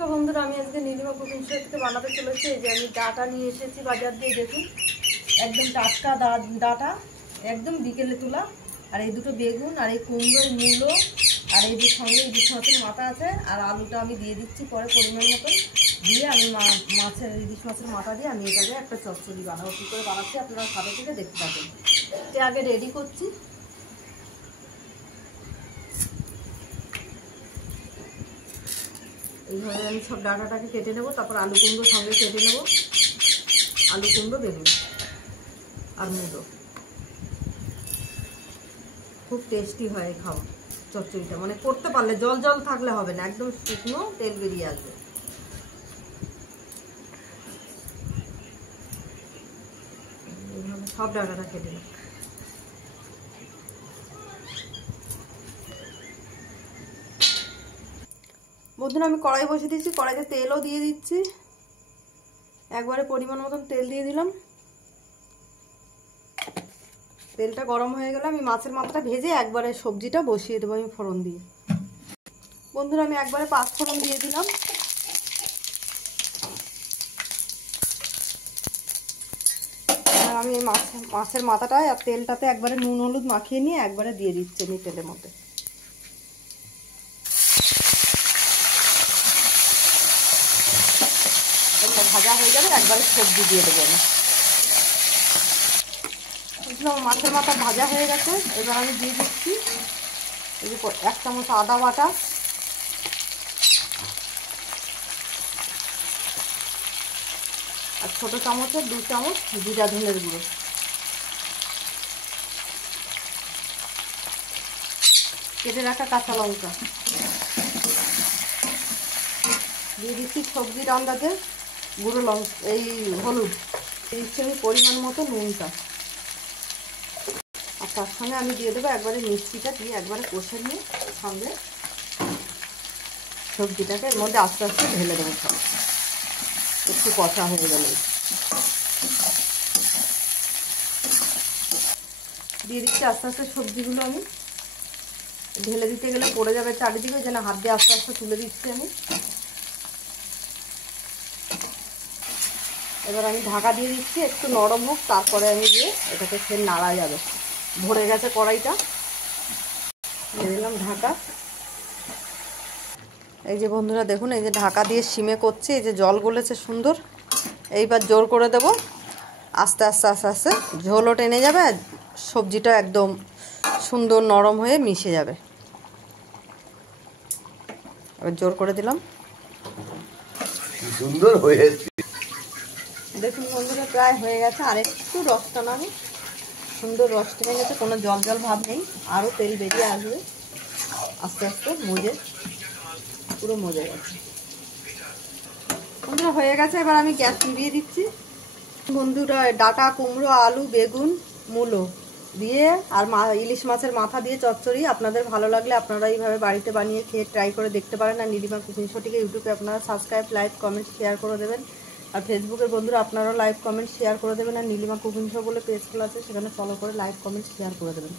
নমস্কার বন্ধুরা, আমি আজকে নীলিমা কুকিং শো থেকে বানাতে চলেছি। এই যে আমি ডাটা নিয়ে এসেছি বাজার দিয়ে, দেখুন একদম টাটকা ডাটা, একদম বিকেলে তোলা। আর এই দুটো বেগুন, আর এই কুমড়োর মূলো, আর এই যে সঙ্গে ইলিশ মাছের মাথা আছে, আর আলুটা আমি দিয়ে দিচ্ছি পরে পরিমাণ মতন দিয়ে। আমি ইলিশ মাছের মাথা দিয়ে আমি এটাকে একটা চচ্চড়ি বানাবো। কী করে বানাচ্ছি আপনারা খাবে থেকে দেখতে পাবেন। এটা আগে রেডি করছি। এইভাবে আমি সব ডাটাটাকে কেটে নেবো, তারপর আলু কুমড়ো সঙ্গে কেটে নেবো। আলু কুমড়ো, বেগুন আর মূলো, খুব টেস্টি হয় খাওয়া চচ্চড়িটা। মানে করতে পারলে জল জল থাকলে হবে না, একদম শুকনো তেল বেরিয়ে আসবে। এইভাবে সব ডাটাটা কেটে নেবো। বন্ধুরা, আমি কড়াই বসিয়ে দিচ্ছি, কড়াইতে তেলও দিয়ে দিচ্ছি। একবারে পরিমাণ মতন তেল দিয়ে দিলাম। তেলটা গরম হয়ে গেলে আমি মাছের মাথাটা ভেজে একবারে সবজিটা বসিয়ে দেবো আমি ফোড়ন দিয়ে। বন্ধুরা, আমি একবারে 5 ফোড়ন দিয়ে দিলাম। আর আমি এই মাছের মাথাটায় আর তেলটাতে একবারে নুন হলুদ মাখিয়ে নিয়ে একবারে দিয়ে দিচ্ছি আমি তেলের মধ্যে। ভাজা হয়ে যাবে, একবারে সবজি দিয়ে দেবো আমি। মাছের মাথা ভাজা হয়ে গেছে, এবার আমি দিয়ে দিচ্ছি এই যে 1 চামচ আদা বাটা, আর ছোট চামচের 2 চামচ জিরা ধনের গুঁড়ো, কেটে রাখা কাঁচা লঙ্কা দিয়ে দিচ্ছি। সবজির আন্দাজে গুঁড়ো লঙ্কা, এই হলুদ দিচ্ছি আমি পরিমাণ মতো, নুনটা। আর তার সঙ্গে আমি দিয়ে দেবো একবারে মিষ্টিটা দিয়ে একবারে কষে নিয়ে সঙ্গে সবজিটাকে এর মধ্যে আস্তে আস্তে ঢেলে দেবো। সব একটু কষা হয়ে গেলে দিয়ে দিচ্ছি আস্তে আস্তে সবজিগুলো। আমি ঢেলে দিতে গেলে পড়ে যাবে চারিদিকে, যেন হাত দিয়ে আস্তে আস্তে তুলে দিচ্ছি আমি। এবার আমি ঢাকা দিয়ে দিচ্ছি, একটু নরম হোক, তারপরে আমি দিয়ে এটাকে ফের নাড়া যাবে। ভরে গেছে কড়াইটা, দিয়ে দিলাম ঢাকা। এই যে বন্ধুরা দেখুন, এই যে ঢাকা দিয়ে সিমে করছি, এই যে জল গলেছে সুন্দর। এইবার জোর করে দেব, আস্তে আস্তে আস্তে আস্তে ঝোলও টেনে যাবে, আর সবজিটা একদম সুন্দর নরম হয়ে মিশে যাবে। এবার জোর করে দিলাম, সুন্দর হয়েছে। দেখুন বন্ধুরা, প্রায় হয়ে গেছে। আর একটু রসটা নামে, সুন্দর রস টেনে গেছে, কোনো জল জল ভাব নেই। আরও তেল বেরিয়ে আসবে আস্তে আস্তে, পুরো মজে গেছে বন্ধুরা, হয়ে গেছে। এবার আমি গ্যাস নিভিয়ে দিচ্ছি। বন্ধুরা, ডাটা, কুমড়ো, আলু, বেগুন, মূলো দিয়ে আর ইলিশ মাছের মাথা দিয়ে চচ্চড়ি। আপনাদের ভালো লাগলে আপনারা এইভাবে বাড়িতে বানিয়ে খেয়ে ট্রাই করে দেখতে পারেন। আর নীলিমা কুকিং শোটিকে ইউটিউবে আপনারা সাবস্ক্রাইব, লাইক, কমেন্ট, শেয়ার করে দেবেন। আর ফেসবুকের বন্ধুরা আপনারাও লাইক, কমেন্ট, শেয়ার করে দেবেন। আর নীলিমা কুকিং শো বলে পেজ খোলা আছে, সেখানে ফলো করে লাইক, কমেন্ট, শেয়ার করে দেবেন।